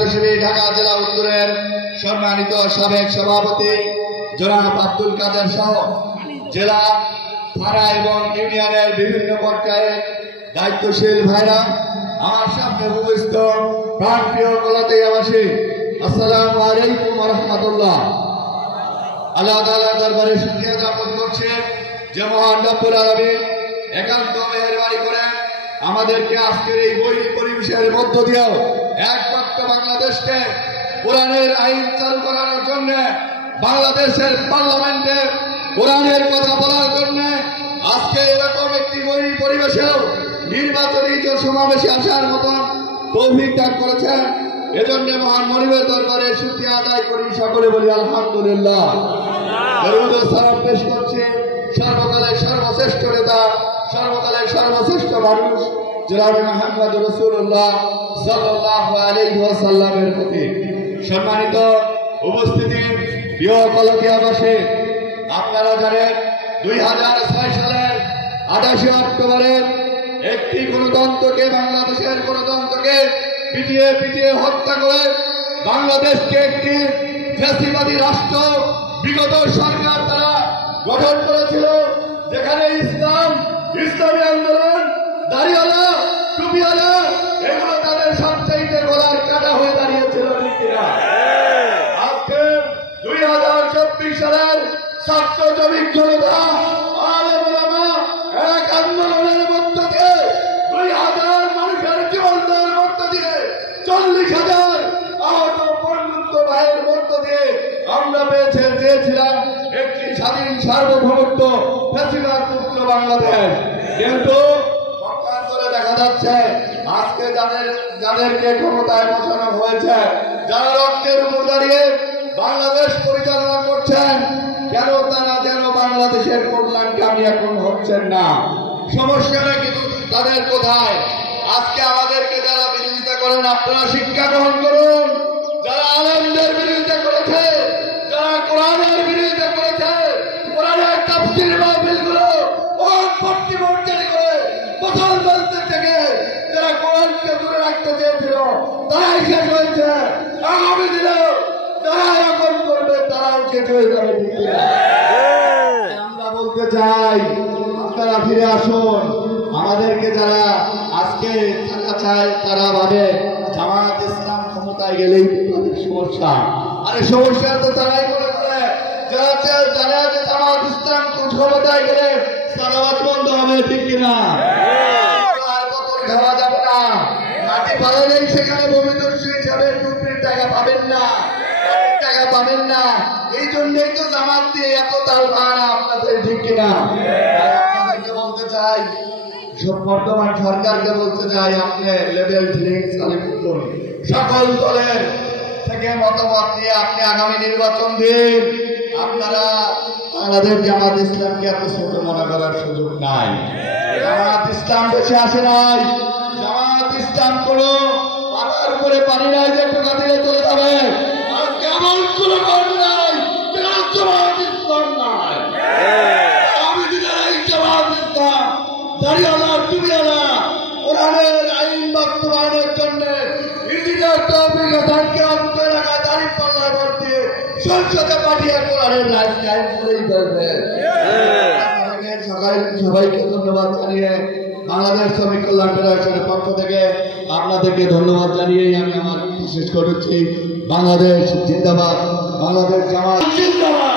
স্বাস্থ্যসেবী ঢাকা জেলা উত্তরের সম্মানিত সাবেক সভাপতি জনাব আব্দুল কাদের সহ জেলা, থানা এবং ইউনিয়নের বিভিন্ন পর্যায়ে দায়িত্বশীল ভাইরা, আমার সামনে উপস্থিত প্রাণপ্রিয় কলাতিয়াবাসী, আসসালামু আলাইকুম ওয়া রাহমাতুল্লাহ। আল্লাহ তাআলার দরবারে শুকরিয়া জ্ঞাপন করছি যে মহান রব্বুল আলামিন একান্ত মেহেরবানি করে আমাদেরকে আজকের এই বৈরী পরিবেশের মধ্য দিয়েও একমাত্র বাংলাদেশকে কোরআনের আইন চালু করার জন্য, বাংলাদেশের পার্লামেন্টে কোরআনের কথা বলার জন্য আজকে এরকম একটি বৈরী পরিবেশেও নির্বাচনী সমাবেশে আসার মতন তৌফিক দান করেছেন। এজন্য মহান মনিবের দরবারে শুকরিয়া আদায় করি, সকলে বলি আলহামদুলিল্লাহ। দরুদ ও সালাম পেশ করছি সর্বকালের সর্বশ্রেষ্ঠ নেতা, সর্বকালের সর্বশ্রেষ্ঠ মানুষ জনাব মুহাম্মদ রাসূলুল্লাহ সাল্লাল্লাহু আলাইহি ওয়াসাল্লামের প্রতি। সম্মানিত উপস্থিতি, প্রিয় কলকিয়াবাসী, আপনারা জানেন 2006 সালের 28 অক্টোবরের একটি গণতন্ত্রকে, বাংলাদেশের গণতন্ত্রকে পিটিয়ে পিটিয়ে হত্যা করে বাংলাদেশকে একটি ফ্যাসিবাদী রাষ্ট্র বিগত সরকার তারা গঠন করেছিল, যেখানে ইসলামী আন্দোলন, দাড়িওয়ালা, টুপিওয়ালা এগুলো তাদের সবচাইতে গলার কাটা হয়ে দাঁড়িয়েছিল। আজকে 2024 সালের ছাত্র শ্রমিক জনতা আলেম ওলামা এক আন্দোলনের মধ্য দিয়ে 2000 মানুষের জীবন দেওয়ার মধ্য দিয়ে 40,000 আহত পর্যন্ত ভাইয়ের মধ্য দিয়ে আমরা চেয়েছিলাম একটি স্বাধীন সার্বভৌমত্ব ফ্যাসিবাদ মুক্ত বাংলাদেশ। কিন্তু পক্ষান্তরে দেখা যাচ্ছে আজকে যাদেরকে ক্ষমতায় বসানো হয়েছে, যারা রক্তের উপর দাঁড়িয়ে বাংলাদেশ পরিচালনা করছেন, তারা যেন বাংলাদেশের কল্যাণকামী এখন হচ্ছেন না। সমস্যাটা কিন্তু তাদের কোথায়? আজকে আমাদেরকে যারা বিরোধিতা করেন, আপনারা শিক্ষা গ্রহণ করুন। যারা আলেমদের বিরোধিতা করেছে, যারা কোরআনের বিরোধিতা করেছে, কোরআনের তাফসীর মাহফিলগুলো পরবর্তী করে বছর বলতে থেকে যারা কোরআনকে দূরে রাখতে চেয়েছিল তারাই শেষ হয়েছে। আগামী দিনেও যারা এরকম করবে তারাও শেষ হয়ে যাবে। আমরা বলতে চাই, আপনারা ফিরে আসুন। আমাদেরকে যারা আজকে থাকা চায় তারা ভাবে জামাত ইসলাম ক্ষমতায় গেলেই তাদের সমস্যা। আরে সমস্যা তো তারাই মনে করে যারা জানে যে জামাত ইসলাম ক্ষমতায় গেলে সারাবাদ বন্ধ হবে, ঠিক কিনা? খাওয়া যাবে না, মাটি ভালো নেই, সেখানে ভূমিদস্যু হিসাবে টুকরির টাকা পাবেন না, টাকা পাবেন না। এই জন্যই তো জামাত দিয়ে এত তাল ভাড়া আপনাদের, ঠিক কিনা? আপনাদেরকে বলতে চাই, বর্তমান সরকারকে বলতে চাই, আপনি লেভেল 3 চালু করুন। সকল দলের থেকে মতামত নিয়ে আপনি আগামী নির্বাচন দিন। আপনারা বাংলাদেশ জামাত ইসলামকে এত ছোট মনে করার সুযোগ নাই। জামাত ইসলাম বেশি আসে নাই। জামাত ইসলাম কোনো পাতার করে পানি নাই যে টোকা দিয়ে চলে যাবে, আর কেমন কোনো ঘর নাই জামাত ইসলাম নাই। আমি দিলাই জামাত ইসলাম দাড়িওয়ালা, টুপিওয়ালা কোরআনের আইন বাস্তবায়নের জন্য সংসদে পাঠিয়ে কোরআনের আইন কায়েম করেই ধরবে। সবাইকে ধন্যবাদ জানিয়ে বাংলাদেশ শ্রমিক কল্যাণ ফেডারেশনের পক্ষ থেকে আপনাদেরকে ধন্যবাদ জানিয়েই আমি আমার শেষ করছি। বাংলাদেশ জিন্দাবাদ, বাংলাদেশ জামাত জিন্দাবাদ।